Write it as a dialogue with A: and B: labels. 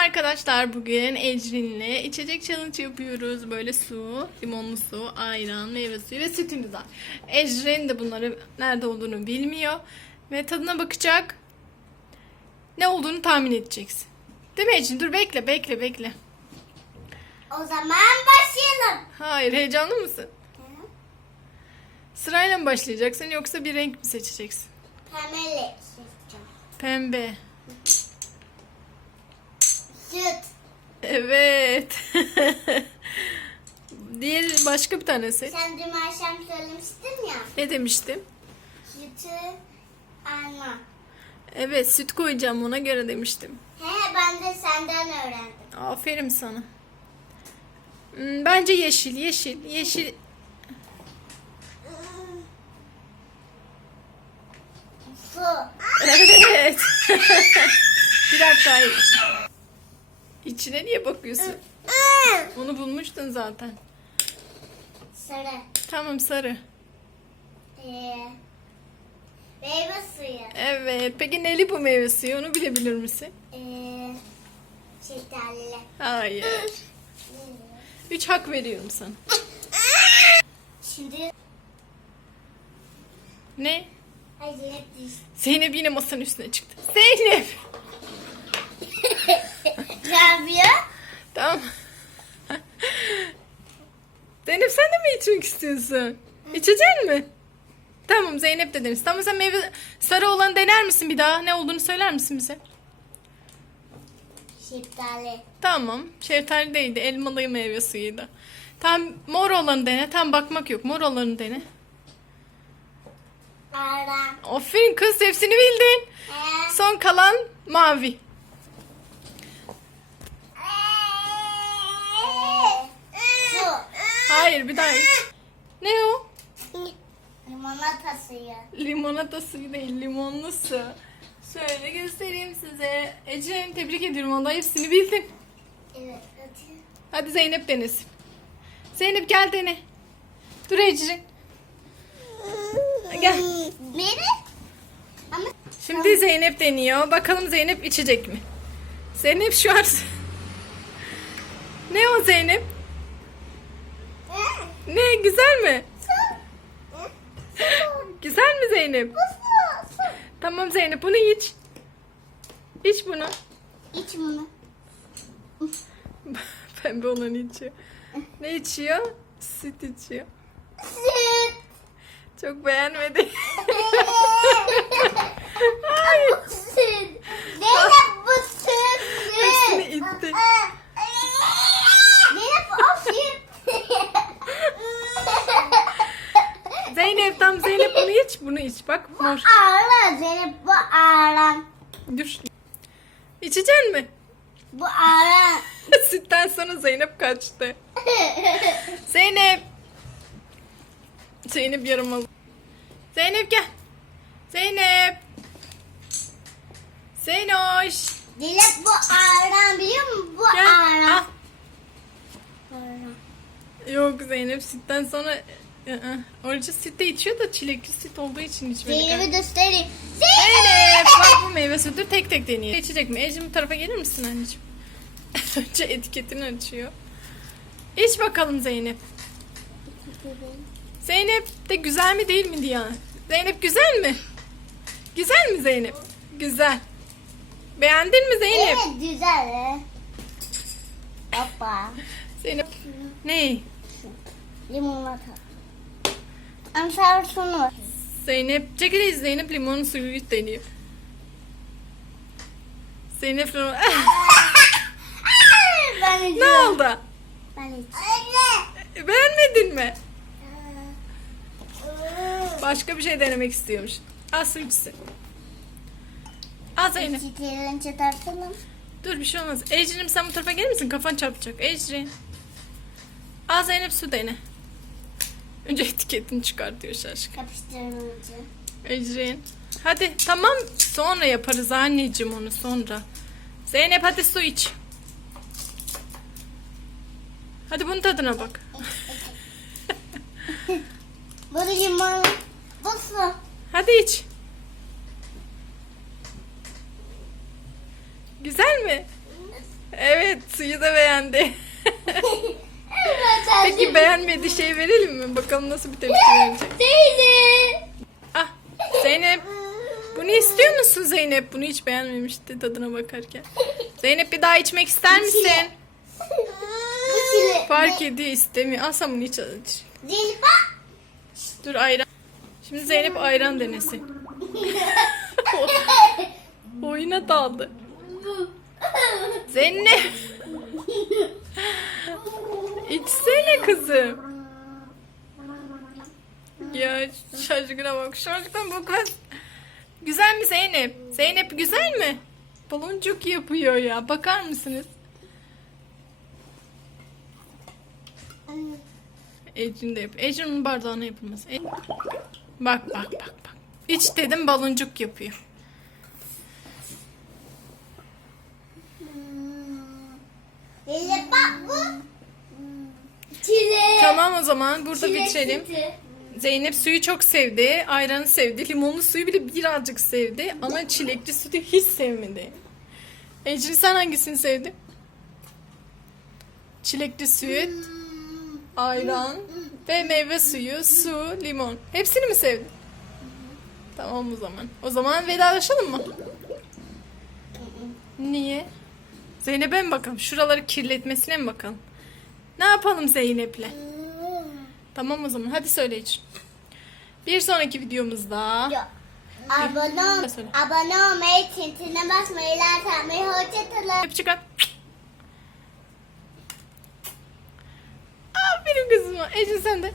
A: arkadaşlar bugün Ecrin'le içecek challenge yapıyoruz. Böyle su, limonlu su, ayran, meyve suyu ve sütümüz var. Ecrin de bunları nerede olduğunu bilmiyor. Ve tadına bakacak. Ne olduğunu tahmin edeceksin. Değil mi Ecrin? Dur bekle bekle bekle.
B: O zaman başlayalım.
A: Hayır heyecanlı mısın? Sırayla mı başlayacaksın yoksa bir renk mi seçeceksin?
B: Pembe seçeceğim.
A: Pembe.
B: Süt.
A: Evet. Diğer başka bir tanesi.
B: Sen dün akşam söylemiştin ya.
A: Ne demiştim?
B: Sütü alma.
A: Evet süt koyacağım ona göre demiştim.
B: He ben de senden öğrendim.
A: Aferin sana. Hmm, Bence yeşil, yeşil, yeşil.
B: Su.
A: Evet. bir dakika. İçine niye bakıyorsun? Onu bulmuştun zaten.
B: Sarı.
A: Tamam sarı.
B: Ee, meyve suyu.
A: Evet. Peki neli bu meyve suyu? Onu bilebilir misin?
B: Ee, şeftali.
A: Hayır. Üç hak veriyorum sana.
B: Şimdi
A: Ne?
B: acele düştü.
A: Zeynep yine masanın üstüne çıktı. Zeynep.
B: Yapıyor?
A: Tamam. Zeynep sen de mi içmek istiyorsun? İçecek mi? Tamam Zeynep de demiş. Tamam sen meyve sarı olanı dener misin bir daha? Ne olduğunu söyler misin bize?
B: Şeftali.
A: Tamam. Şeftali değildi. Elmalı meyve suyuydu. Tam mor olanı dene. Tam bakmak yok. Mor olanı dene.
B: Ara.
A: Aferin kız hepsini bildin. Son kalan mavi.
B: ee, su.
A: Hayır bir daha iç. Ne o?
B: Limonata suyu.
A: Limonata suyu değil, limonlu su. Şöyle göstereyim size. Ece tebrik ediyorum. Vallahi hepsini bildin.
B: Evet. hadi.
A: Hadi Zeynep denesin. Zeynep gel dene. Dur Ecrin. Gel.
B: Beni? Ama
A: Şimdi Zeynep deniyor. Bakalım Zeynep içecek mi? Zeynep şu an... ne o Zeynep? Ne güzel mi? Güzel mi Zeynep? Tamam Zeynep bunu iç. İç bunu.
B: İç bunu.
A: Pembe olanı içiyor. Ne içiyor? Süt içiyor.
B: Süt.
A: Çok beğenmedi. Hayır.
B: Süt. Zeynep bu süt.
A: Hepsini
B: Süt.
A: itti.
B: Zeynep o süt.
A: Zeynep tam Zeynep bunu iç. Bunu iç. Bak mor.
B: Ağla Zeynep bu ağlan.
A: Dur. İçeceksin mi?
B: Bu ağlan.
A: Sütten sonra Zeynep kaçtı. Zeynep. Zeynep yaramalı. Zeynep gel. Zeynep. Zeynoş.
B: Zeynep bu ağlan biliyor musun? Bu
A: Gel.
B: ağlan. Ağlan.
A: Yok Zeynep sütten sonra. Orucu süt de içiyor da çilekli süt olduğu için içmedi.
B: Zeynep'i göstereyim. Zeynep.
A: Bak bu meyve sütü tek tek deniyor. İçecek mi? Ecim bu tarafa gelir misin anneciğim? Önce etiketini açıyor. İç bakalım Zeynep. Zeynep de güzel mi değil mi diye. Zeynep güzel mi? Güzel mi Zeynep? Güzel. Beğendin mi Zeynep?
B: Evet güzel. Hoppa.
A: Zeynep. Ne?
B: Limonata. Amsar sunu.
A: Zeynep. Çekil Zeynep limon suyu deniyor. Zeynep limon...
B: Ben
A: ne oldu?
B: Ben içiyorum.
A: Beğenmedin mi? Başka bir şey denemek istiyormuş. Al su içsin. Al Zeynep.
B: Çiçeğini çıkartalım.
A: Dur bir şey olmaz. Ecrin'im sen bu tarafa gelir misin? Kafan çarpacak. Ecrin. Al Zeynep su dene. Önce etiketini çıkartıyor şaşkın.
B: Yapıştırmacı.
A: Ecrin. Hadi tamam sonra yaparız anneciğim onu sonra. Zeynep hadi su iç. Hadi bunun tadına bak.
B: Bu limon. Bu su.
A: Hadi iç. Güzel mi? Evet suyu da beğendi. Peki beğenmediği şey verelim mi? Bakalım nasıl bir tepki verecek.
B: Teyze.
A: Ah Zeynep. Bunu istiyor musun Zeynep? Bunu hiç beğenmemişti tadına bakarken. Zeynep bir daha içmek ister misin?
B: Bu çile.
A: Fark ediyor istemiyor. Al sen bunu iç.
B: bak.
A: Dur ayran. Şimdi Zeynep ayran denesin. Oyuna daldı. Zeynep. İçsene kızım. Ya şaşkına bak. Şaşkına bak. Güzel mi Zeynep? Zeynep güzel mi? Baloncuk yapıyor ya. Bakar mısınız? Ecrin de yap. Ecrin'in bardağına yapılması. E- Bak bak bak bak. İç dedim baloncuk yapıyor.
B: Zil bak bu. Çile.
A: Tamam o zaman burada
B: Çilek
A: bitirelim.
B: sütü.
A: Zeynep suyu çok sevdi. Ayranı sevdi. Limonlu suyu bile birazcık sevdi. Ama çilekli sütü hiç sevmedi. Ecrin sen hangisini sevdin? Çilekli süt, ayran ve meyve suyu, su, limon. Hepsini mi sevdin? Tamam o zaman. O zaman vedalaşalım mı? Niye? Zeynep'e mi bakalım? Şuraları kirletmesine mi bakalım? Ne yapalım Zeynep'le? Tamam o zaman. Hadi söyle için. Bir sonraki videomuzda
B: Yok. Abone, ol, abone olmayı, tintine basmayı, like atmayı, hoşçakalın.
A: öpücük at. Aferin kızıma. Ecin sen de.